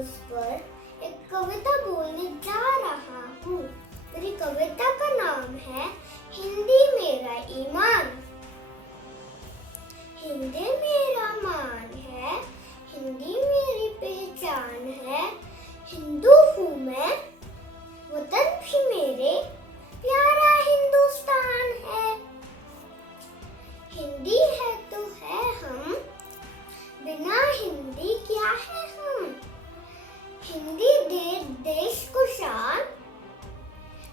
दिवस पर एक कविता बोलने जा रहा हूँ। मेरी कविता का नाम है हिंदी मेरा ईमान। हिंदी मेरा मान है, हिंदी मेरी पहचान है। हिंदू हूँ मैं, वतन भी मेरे प्यारा हिंदुस्तान है। हिंदी है तो है हम, बिना हिंदी क्या है हम। हिंदी दे देश को शान,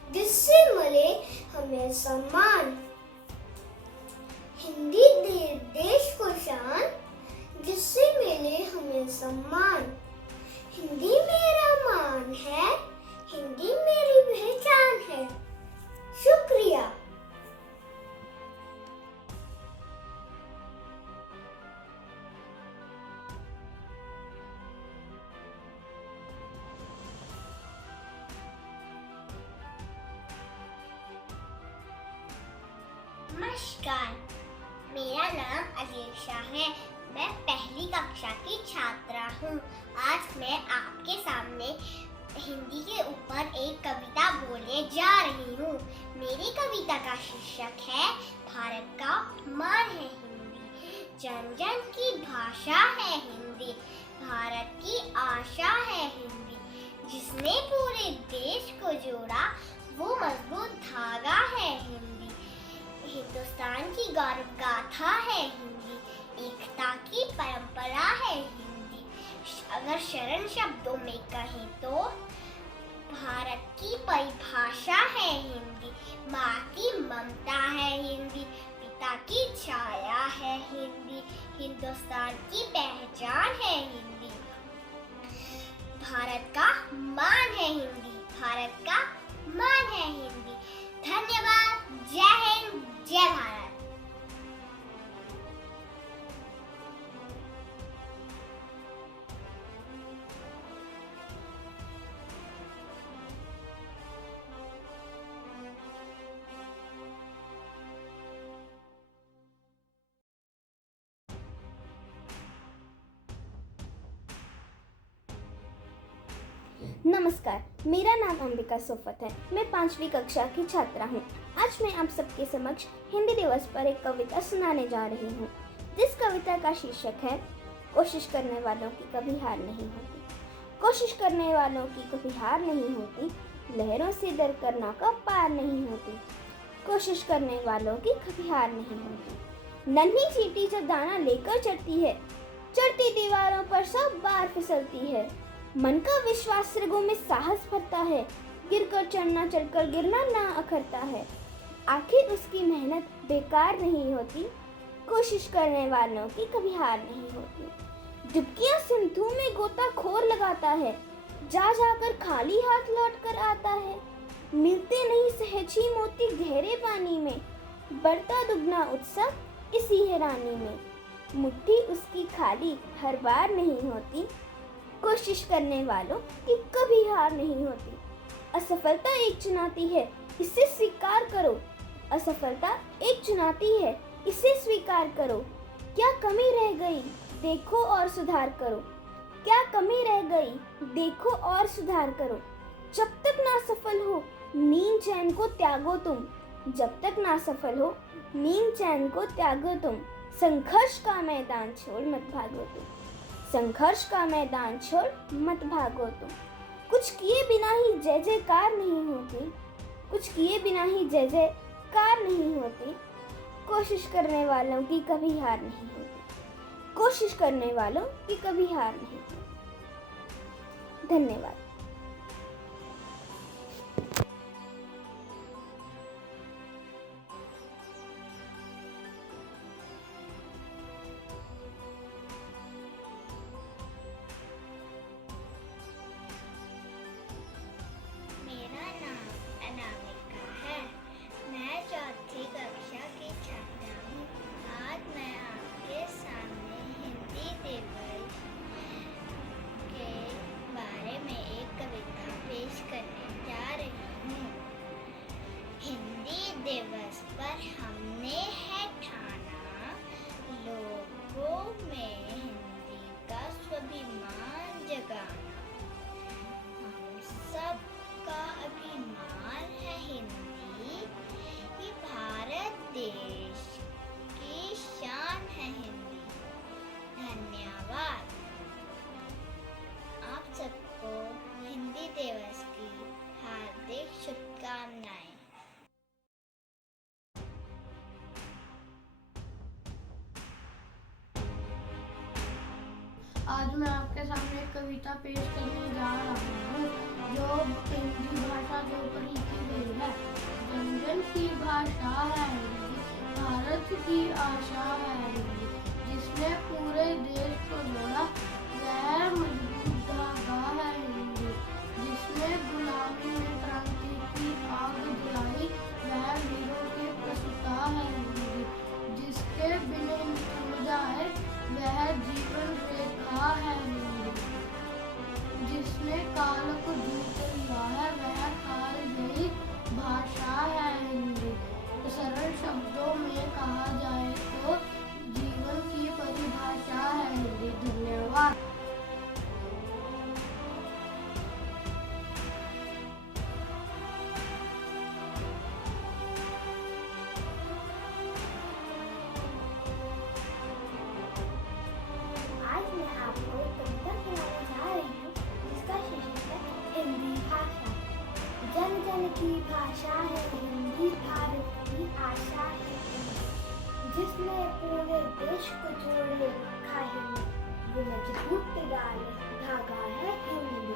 जिससे मिले हमें सम्मान। हिंदी दे देश को शान, जिससे मिले हमें सम्मान। हिंदी मेरा मान है, हिंदी मेरी पहचान है। शुक्रिया। नमस्कार, मेरा नाम अलीशा है। मैं पहली कक्षा की छात्रा हूँ। आज मैं आपके सामने हिंदी के ऊपर एक कविता बोलने जा रही हूँ। मेरी कविता का शीर्षक है भारत का मान है हिंदी, जन जन की भाषा है हिंदी, भारत की आशा है हिंदी, जिसने पूरे देश को जोड़ा वो मजबूत धागा है हिंदी। हिंदुस्तान की गौरव गाथा है हिंदी, एकता की परंपरा है हिंदी। अगर शरण शब्दों में कहें तो भारत की परिभाषा है हिंदी, माँ की ममता है हिंदी, पिता की छाया है हिंदी, हिंदुस्तान की पहचान है हिंदी। भारत का मान है हिंदी, भारत का मान है हिंदी। धन्यवाद। जय हिंद, जय भारत। नमस्कार, मेरा नाम अंबिका सोफत है। मैं 5वीं कक्षा की छात्रा हूँ। आज मैं आप सबके समक्ष हिंदी दिवस पर एक कविता सुनाने जा रही हूँ, जिस कविता का शीर्षक है कोशिश करने वालों की कभी हार नहीं होती। कोशिश करने वालों की कभी हार नहीं होती, लहरों से डर कर नौका पार नहीं होती। कोशिश करने वालों की कभी हार नहीं होती। नन्ही चींटी जब दाना लेकर चढ़ती है, चढ़ती दीवारों पर सब बार फिसलती है। मन का विश्वास रगों में साहस भरता है, गिरकर चढ़ना चढ़कर गिरना ना अखरता है। आखिर उसकी मेहनत बेकार नहीं होती, कोशिश करने वालों की कभी हार नहीं होती। डुबकियां सिंधु में गोताखोर लगाता है, जा जाकर खाली हाथ लौट कर आता है। मिलते नहीं सहज ही मोती गहरे पानी में, बढ़ता दुगना उत्साह इसी हैरानी में। मुट्ठी उसकी खाली हर बार नहीं होती, कोशिश करने वालों की कभी हार नहीं होती। असफलता एक चुनौती है, इसे स्वीकार करो। असफलता एक चुनौती है, इसे स्वीकार करो। क्या कमी रह गई, देखो और सुधार करो। क्या कमी रह गई, देखो और सुधार करो। जब तक ना सफल हो, नींद चैन को त्यागो तुम। जब तक ना सफल हो, नींद चैन को त्यागो तुम। संघर्ष का मैदान छोड़ मत भागो तुम। संघर्ष का मैदान छोड़ मत भागो तुम। कुछ किए बिना ही जय जयकार नहीं होती, कुछ किए बिना ही जय जयकार नहीं होती। कोशिश करने वालों की कभी हार नहीं होती, कोशिश करने वालों की कभी हार नहीं होती। धन्यवाद। मेरा नाम अनामिका है। मैं 4वीं कक्षा की छात्रा हूँ। आज मैं आपके सामने हिंदी दिवस के बारे में एक कविता पेश करने जा रही हूँ। हिंदी दिवस पर हमने है ठाना, लोगों में हिंदी का स्वाभिमान जगाना। हिंदी, ये भारत देश की शान है हिंदी। धन्यवाद। आप सबको हिंदी दिवस की हार्दिक शुभकामनाएं। आज मैं आपके सामने एक कविता पेश करने जा रहा हूँ जो हिंदी भाषा के ऊपर लिखी गई है। जन जन की भाषा है हिंदी, भारत की आशा है हिंदी, जिसने पूरे देश को जोड़ा वह मजबूत धागा है हिंदी, जिसने गुलामी में क्रांति की आग जलाई वह वीरों की प्रसूता है हिंदी, जिसके बिना थम जाए वह जीवन रेखा है हिंदी, जिसने काल को जीत लिया है वह काल जयी भाषा है हिंदी। सरल शब्दों में कहा जाए तो जीवन की परिभाषा है हिंदी। धन्यवाद। आज मैं आपको कविता सुनाने जा रही हूँ जिसका शीर्षक है हिंदी भाषा। जन जन की भाषा है हिंदी, भारत की आशा है हिंदी, जिसने पूरे देश को जोड़े रखा है वो मजबूत धागा है हिंदी।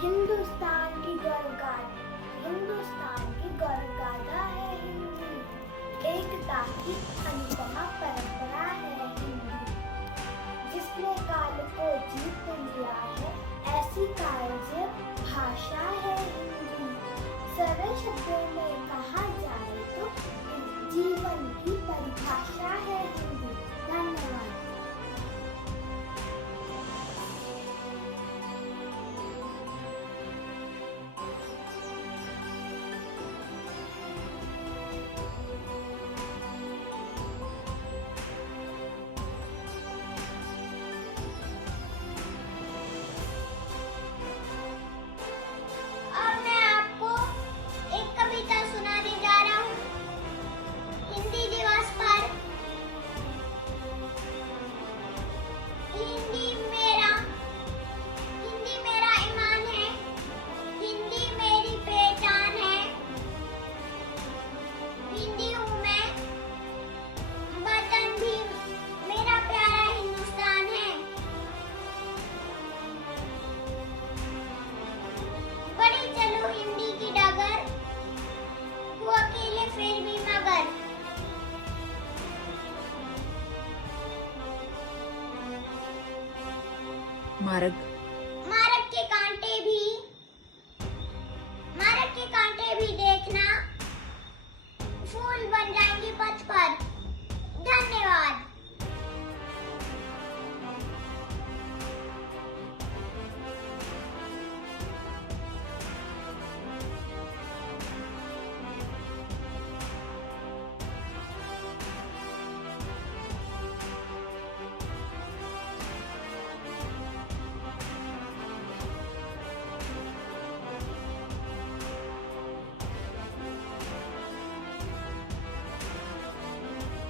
हिंदुस्तान की गौरवगाथा है हिंदी, एकता की अनुपमा परंपरा है हिंदी, जिसने काल को जीत लिया है ऐसी कालजयी भाषा है हिंदी। सरल शब्दों में कहा जाए तो जीवन की परिभाषा है हिंदी। धन्यवाद। अब मैं आपको एक कविता सुनाने जा रहा हूँ हिंदी दिवस पर। हिंदी मेरा ईमान है, हिंदी मेरी पहचान है, हिंदी हूँ मैं, वतन भी मेरा प्यारा हिंदुस्तान है। बड़ी चलो हिंदी की डगर, वो अकेले फिर भी मगर। मार्ग मार्ग के कांटे भी देखना, फूल बन जाएंगे पथ पर।